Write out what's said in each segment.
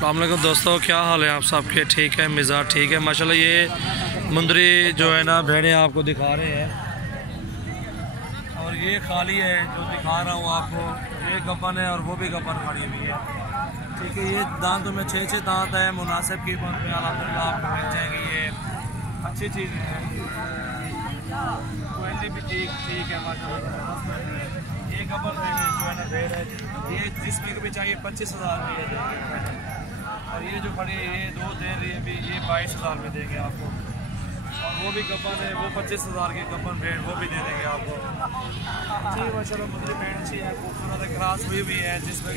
अस्सलाम वालेकुम दोस्तों, क्या हाल है आप सबके? ठीक है, मिजाज ठीक है माशाल्लाह। ये मुंदरी जो है ना भेड़ें आपको दिखा रहे हैं और ये खाली है जो दिखा रहा हूँ आपको। ये गब्बन है और वो भी गब्बन खड़ी हुई है। ठीक है, ये दांतों में 6 दांत है। मुनासिब कीमत में अल्हम्दुलिल्लाह आपको मिल जाएंगे। ये अच्छी चीज़ है, क्वालिटी भी ठीक है माशाल्लाह। ये गब्बन जो है ना भेड़ है, ये जिसमें भी चाहिए 25,000 में ये देंगे। और ये जो खड़ी है ये 2 दे रही है अभी, ये 22,000 में देंगे आपको। और वो भी गब्बन है, वो 25,000 की गब्बन भेड़ वो भी दे देंगे आपको। जी माशाल्लाह, मुझे भेड़ अच्छी है, खूबसूरत है, क्रास हुई भी है। जिसमें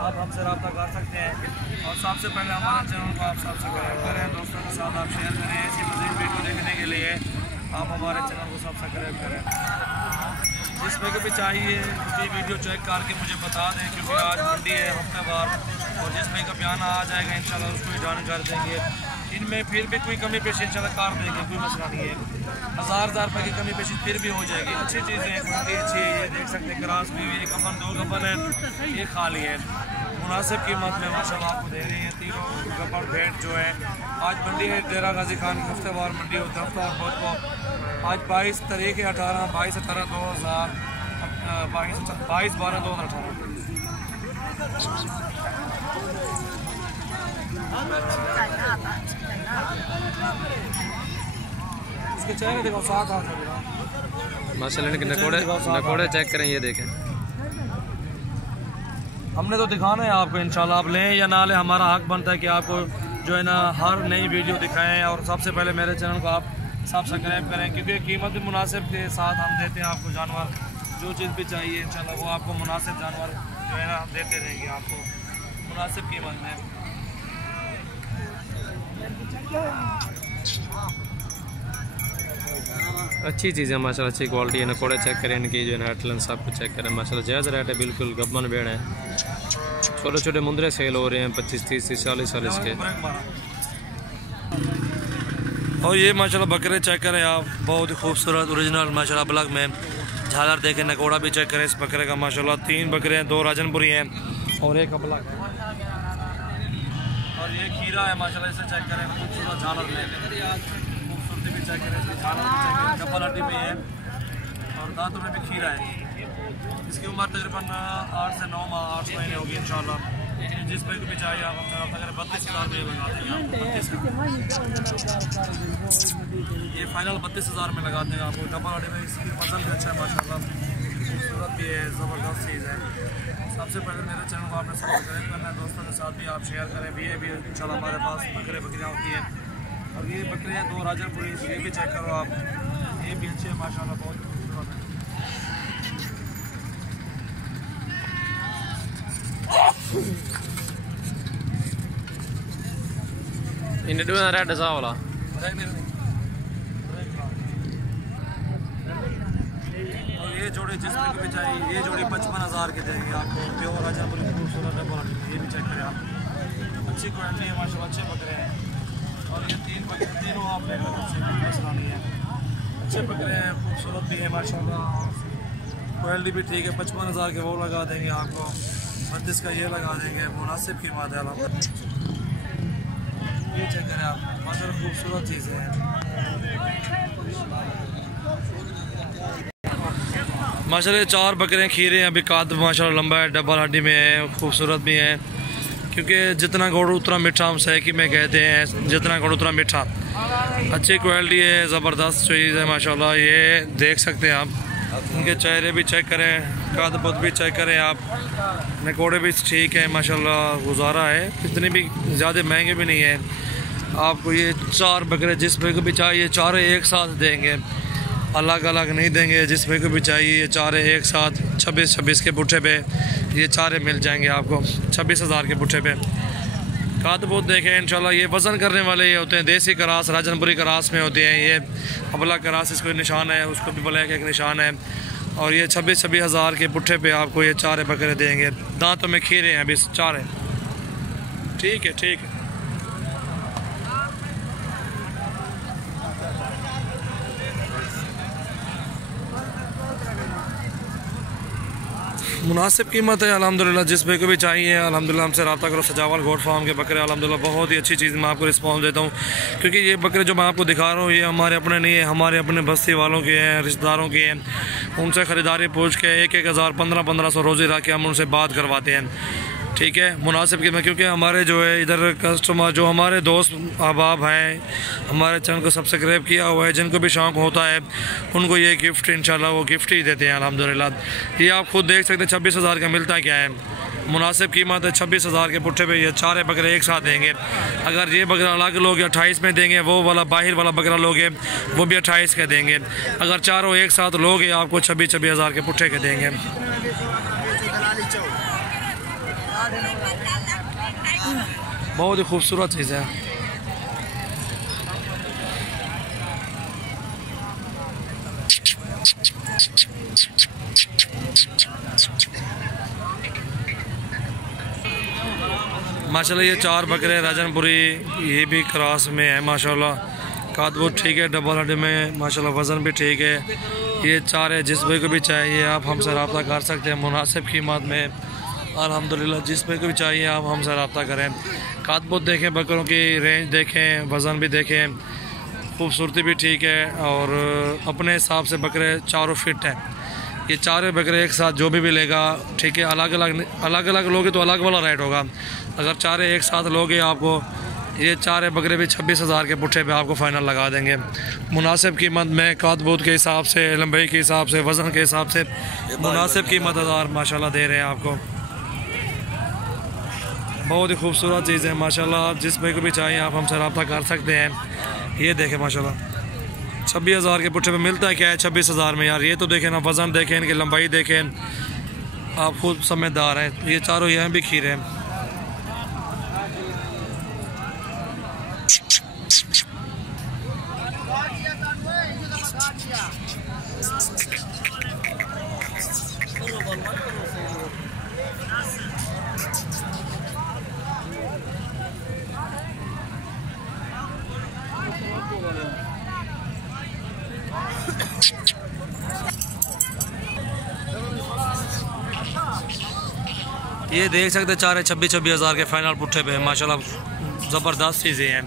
आप हमसे रब्ता कर सकते हैं। और सबसे पहले हमारे चैनल को आप सब्सक्राइब करें, दोस्तों के साथ आप शेयर करें। ऐसी मज़ीद वीडियो देखने के लिए आप हमारे चैनल को सब्सक्राइब करें। जिसमें भी चाहिए उसकी वीडियो चेक करके मुझे बता दें, क्योंकि आज मंडी है हफ्तेवार, और जिसमें का बयान आ जाएगा इंशाल्लाह उसको भी डन कर देंगे। इनमें फिर भी कोई कमी पेशी इंशाल्लाह कर देंगे, कोई मसला नहीं है। 1000 रुपये की कमी पेशी फिर भी हो जाएगी। अच्छी चीज़ें हैं, क्वालिटी अच्छी है। ये देख सकते हैं क्रास भी हुई, गब्बन 2 गब्बन है, ये खाली है। मुनासिब कीमत में माशाल्लाह आपको दे रही है। तीनों गब्बन भेड़ जो है आज मंडी है डेरा गाजी खान की हफ्तेवार मंडी होता है। हफ्ता और बहुत को आज 22 तारीख 22/12/2018। इसके चेहरे देखो, साथ हाथ माशाल्लाह। इनके नकोड़े चेक करें, ये देखें। हमने तो दिखाना है आपको, इंशाल्लाह आप लें या ना लें हमारा हक बनता है कि आपको जो है ना हर नई वीडियो दिखाएं। और सबसे पहले मेरे चैनल को आप सब्सक्राइब करें, क्योंकि कीमत भी मुनासिब के साथ हम देते हैं आपको। जानवर जो चीज़ भी चाहिए इंशाल्लाह वो आपको मुनासिब जानवर जो है ना हम देते रहेंगे आपको मुनासिब कीमत में। अच्छी चीज़ है माशाल्लाह, अच्छी क्वालिटी है। नकोड़े चेक करें इनकी, जो है हेडलाइन सब कुछ चेक करें माशाल्लाह। जायज़ रेट है, बिल्कुल गब्बन भेड़ है। छोटे छोटे मुंदरे सेल हो रहे हैं 25, 30, 40 के। और ये माशाल्लाह बकरे चेक करें आप, बहुत ही खूबसूरत ओरिजिनल माशाल्लाह ब्लैक में झालर देखें। नकोड़ा भी चेक करें इस बकरे का माशाल्लाह। 3 बकरे हैं, 2 राजनपुरी हैं और 1 अबलग है। और ये खीरा है माशाल्लाह, इसे चेक करें, खूबसूरत झालर में खूबसूरती भी चेक करें, इसकी झालर भी चेक करें। डबल हड्डी में है और दांतों में भी खीरा है। इसकी उम्र तकरीबन 8 से 9 माह 8 महीने होगी इंशाल्लाह। जिस पे भी चाहिए आप हमसे रब्ता करें। 32,000 में लगा देंगे आपको। 32 ये फाइनल 32,000 में लगा देंगे आपको। डबल हड्डी में इसकी वजन भी अच्छा है माशाल्लाह, खूबसूरत भी है, ज़बरदस्त चीज़ है। सबसे पहले मेरे चैनल को आपने सब्सक्राइब करना है, दोस्तों के साथ भी आप शेयर करें। भी ये भी इंशाल्लाह हमारे पास बकरियाँ होती हैं। और ये बकरियाँ 2 राजनपुरी, ये भी चेक करो आप, ये भी अच्छे हैं माशाल्लाह, बहुत खूबसूरत है। इन रेड सा वाला और ये जोड़ी जिसमें भी चाहिए, ये जोड़ी 55,000 के देंगे आपको। प्योर राजनपुरी खूबसूरत डबल, ये भी चेक करें आप, अच्छी क्वालिटी है माशाल्लाह, अच्छे बकरे हैं। और ये 3 बकरे तीनों आप ले लो, मसला नहीं है। अच्छे बकरे हैं, खूबसूरत भी है माशाल्लाह, क्वालिटी भी ठीक है। 55,000 के वो लगा देंगे आपको, 32 का ये लगा देंगे, मुनासिब कीमत है। ये चेक करें आप माशाल्लाह, खूबसूरत चीज़ें हैं माशाल्लाह। 4 बकरे खीरे हैं, अभी काद माशाल्लाह लंबा है, डबल हड्डी में है, खूबसूरत भी है। क्योंकि जितना गुड़ उतना मीठा हम सहकी में कहते हैं, जितना गुड़ उतना मीठा। अच्छी क्वालिटी है, ज़बरदस्त चीज़ है माशाल्लाह। ये देख सकते हैं आप, उनके चेहरे भी चेक करें, काद बुद भी चेक करें आप। नकोड़े भी ठीक है माशाल्लाह, गुजारा है, इतने भी ज़्यादा महंगे भी नहीं है। आपको ये 4 बकरे जिसमें को भी चाहिए 4 एक साथ देंगे, अलग अलग नहीं देंगे। जिसमें को भी चाहिए 4 एक साथ 26 के बुट्ठे पे ये 4 मिल जाएंगे आपको 26,000 के बुट्ठे पे। काद बहुत देखें इंशाल्लाह। ये वज़न करने वाले ये होते हैं, देसी करास राजनपुरी करास में होते हैं। ये अबला करास, इसको निशान है, उसको भी ब्लैक एक निशान है। और ये 26,000 के बुट्ठे पे आपको ये 4 बकरे देंगे। दांतों में खीरे हैं अभी 4 हैं। ठीक है, ठीक है। मुनासिब कीमत है अल्हम्दुलिल्लाह। जिस भाई को भी चाहिए अल्हम्दुलिल्लाह हमसे रब्ता करो। सजावल गोट फार्म के बकरे अल्हम्दुलिल्लाह बहुत ही अच्छी चीज़ मैं आपको रिस्पॉन्स देता हूँ, क्योंकि ये बकरे जो मैं आपको दिखा रहा हूँ ये हमारे अपने नहीं है, हमारे अपने बस्ती वालों के हैं, रिश्तेदारों के हैं। उनसे ख़रीदारी पूछ के 1,000 1500 रोज़ी रख के हम उनसे बात करवाते हैं, ठीक है, मुनासिब कीमत। क्योंकि हमारे जो है इधर कस्टमर जो हमारे दोस्त अहबाब हैं, हमारे चैनल को सब्सक्राइब किया हुआ है, जिनको भी शौक़ होता है उनको ये गिफ्ट इंशाल्लाह वो गिफ्ट ही देते हैं अल्हम्दुलिल्लाह। ये आप खुद देख सकते हैं 26,000 का मिलता क्या है। मुनासिब कीमत है 26,000 के पुट्ठे पे ये चारे बकरे एक साथ देंगे। अगर ये बकरा अलग लोगे 28 में देंगे, वो वाला बाहर वाला बकरा लोगे वो भी 28 के देंगे। अगर चारों एक साथ लोगे आपको 26,000 के पुट्ठे के देंगे। बहुत ही खूबसूरत चीज़ है। माशाल्लाह ये 4 बकरे राजनपुरी ये भी क्रॉस में है माशाल्लाह। कादबुत ठीक है, डबल हड्डी में माशाल्लाह, वज़न भी ठीक है। ये 4 है, जिस भाई को भी चाहिए आप हमसे रब्ता कर सकते हैं मुनासिब कीमत में अल्हम्दुलिल्लाह। जिस भाई को भी चाहिए आप हमसे रब्ता करें। कादबुत देखें, बकरों की रेंज देखें, वज़न भी देखें, खूबसूरती भी ठीक है और अपने हिसाब से बकरे चारों फिट हैं। ये 4 बकरे एक साथ जो भी लेगा ठीक है, अलग अलग लोगे तो अलग वाला रेट होगा। अगर 4 एक साथ लोगे आपको ये 4 बकरे भी 26,000 के पुट्ठे पे आपको फ़ाइनल लगा देंगे मुनासिब कीमत में। कादबूत के हिसाब से, लंबाई के हिसाब से, वज़न के हिसाब से मुनासिब कीमत माशाल्लाह दे रहे हैं आपको। बहुत ही खूबसूरत चीज़ है माशाल्लाह। जिस भाई को भी चाहिए आप हमसे रब्ता कर सकते हैं। ये देखें माशाल्लाह 26,000 के पुट्ठे पे मिलता है क्या है 26,000 में यार। ये तो देखें ना, वज़न देखें, इनकी लंबाई देखें, आप खुद समझदार हैं। ये चारों यहाँ भी खीरे हैं। ये देख सकते 4 26,000 के फाइनल पुट्ठे पे माशाल्लाह, ज़बरदस्त चीज़ें हैं।